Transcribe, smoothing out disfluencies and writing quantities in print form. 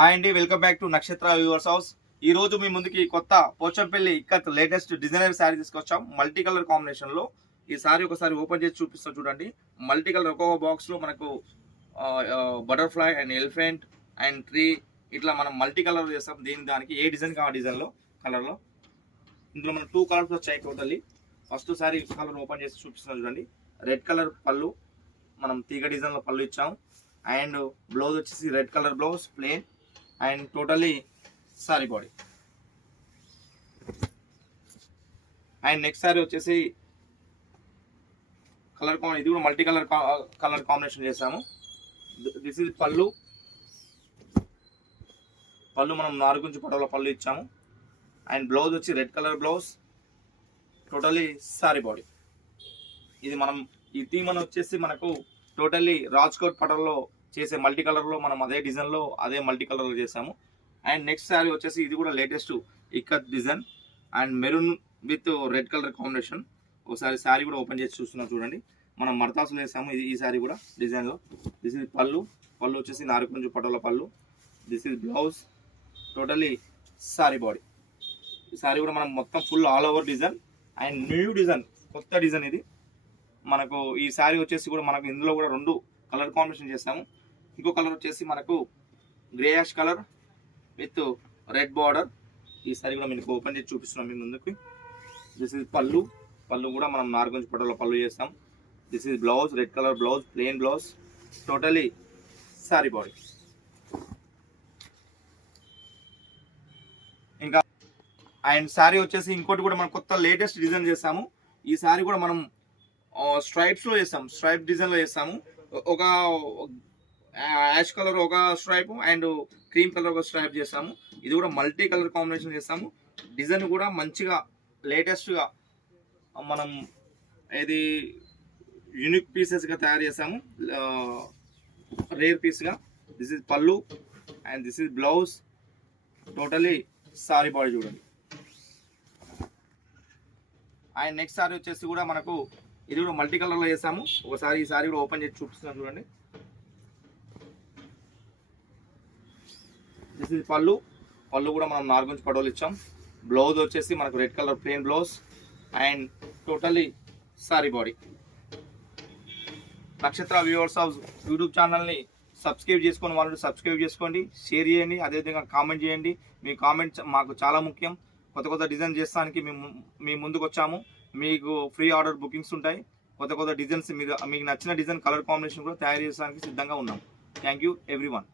Hi అండి, welcome back to నక్షత్ర viewers house. ఈ రోజు మీ ముందుకి కొత్త పోచంపల్లి ఇక్కత్ లేటెస్ట్ డిజైనర్ శారీ తీసుకొచ్చాం. మల్టీ కలర్ కాంబినేషన్ లో ఈ శారీ ఒకసారి ఓపెన్ చేసి చూపిస్తాం చూడండి. మల్టీ కలర్ ఒక్కొక్క బాక్స్ లో మనకు butterfly and elephant and tree ఇట్లా మనం మల్టీ కలర్ చేస్తాం. దానికి ఏ డిజైన్ కావాలి డిజైన్ లో కలర్ లో ఇందులో మనం 2 కలర్స్ వచ్చాయి totally. First sari colour open చేసి చూపిస్తున్నాం చూడండి. రెడ్ కలర్ పళ్ళు, మనం తీగ డిజైన్ లో పళ్ళు ఇచ్చాము. అండ్ బ్లౌజ్ వచ్చేసి red colour blouse plain and totally sorry body. And next sorry వచ్చేసి కలర్ ఇది కూడా మల్టీ కలర్ కాంబినేషన్ చేసాము. దిస్ ఇస్ పళ్ళు మనం నారుగుంజు పటంలో పళ్ళు ఇచ్చాము. అండ్ బ్లౌజ్ వచ్చి red colour blouse totally sorry body. ఇది మనం ఈ థీమ్ అని వచ్చేసి మనకు టోటల్లీ రాజ్కోట్ పటంలో చేసే మల్టీ కలర్లో మనం అదే డిజైన్లో అదే మల్టీ కలర్లో చేసాము. అండ్ నెక్స్ట్ శారీ వచ్చేసి ఇది కూడా latest ikat design and maroon with red colour combination. ఒకసారి శారీ కూడా ఓపెన్ చేసి చూస్తున్నాం చూడండి. మనం మడతాసులు వేసాము ఈ శారీ కూడా డిజైన్లో. దిస్ ఇస్ పళ్ళు వచ్చేసి నారుకుంజు పటంలో పళ్ళు. This is blouse totally sari body. ఈ శారీ కూడా మనం మొత్తం full all over design and new design, కొత్త డిజైన్ ఇది మనకు. ఈ శారీ వచ్చేసి కూడా మనకు ఇందులో కూడా 2 కలర్ కాంబినేషన్ చేస్తాము. ఇంకో కలర్ వచ్చేసి మనకు grey ash colour with red border. ఈ సారీ కూడా మీకు ఓపెన్ చేసి చూపిస్తున్నాం మీ ముందుకి. దిస్ ఇస్ పళ్ళు కూడా మనం నార్గంజ్ పటంలో పళ్ళు చేస్తాం. This is blouse red colour blouse plain blouse totally sorry body. ఇంకా అండ్ శారీ వచ్చేసి ఇంకోటి కూడా మనం కొత్త లేటెస్ట్ డిజైన్ చేస్తాము. ఈ శారీ కూడా మనం స్ట్రైప్స్లో చేస్తాము, స్ట్రైప్ డిజైన్లో చేస్తాము. ఒక యాష్ కలర్ ఒక స్ట్రైప్ అండ్ క్రీమ్ కలర్ ఒక స్ట్రైప్ చేస్తాము. ఇది కూడా మల్టీ కలర్ కాంబినేషన్ చేస్తాము. డిజైన్ కూడా మంచిగా లేటెస్ట్గా మనం ఇది యూనిక్ పీసెస్గా తయారు చేస్తాము, రేర్ పీస్గా. దిస్ ఇస్ పళ్ళు and this is blouse totally sorry body చూడండి. అండ్ నెక్స్ట్ సారీ వచ్చేసి కూడా మనకు ఇది కూడా మల్టీ కలర్లో చేస్తాము. ఒకసారి ఈ సారీ కూడా ఓపెన్ చేసి చూపిస్తున్నాం చూడండి. దిస్ ఇస్ పళ్ళు కూడా మనం నార్గుంజ్ పడవలు ఇచ్చాం. బ్లౌజ్ వచ్చేసి మనకు red colour plain blouse and totally sorry body. నక్షత్ర వ్యూవర్స్ హౌస్ యూట్యూబ్ ఛానల్ని సబ్స్క్రైబ్ చేసుకొని వాళ్ళు సబ్స్క్రైబ్ చేసుకోండి, షేర్ చేయండి, అదేవిధంగా కామెంట్ చేయండి. మీ కామెంట్స్ మాకు చాలా ముఖ్యం. కొత్త డిజైన్ చేస్తానికి మీ ముందుకు వచ్చాము. మీకు ఫ్రీ ఆర్డర్ బుకింగ్స్ ఉంటాయి. కొత్త డిజైన్స్ మీకు నచ్చిన డిజైన్ కలర్ కాంబినేషన్ కూడా తయారు చేయడానికి సిద్ధంగా ఉన్నాం. Thank you everyone.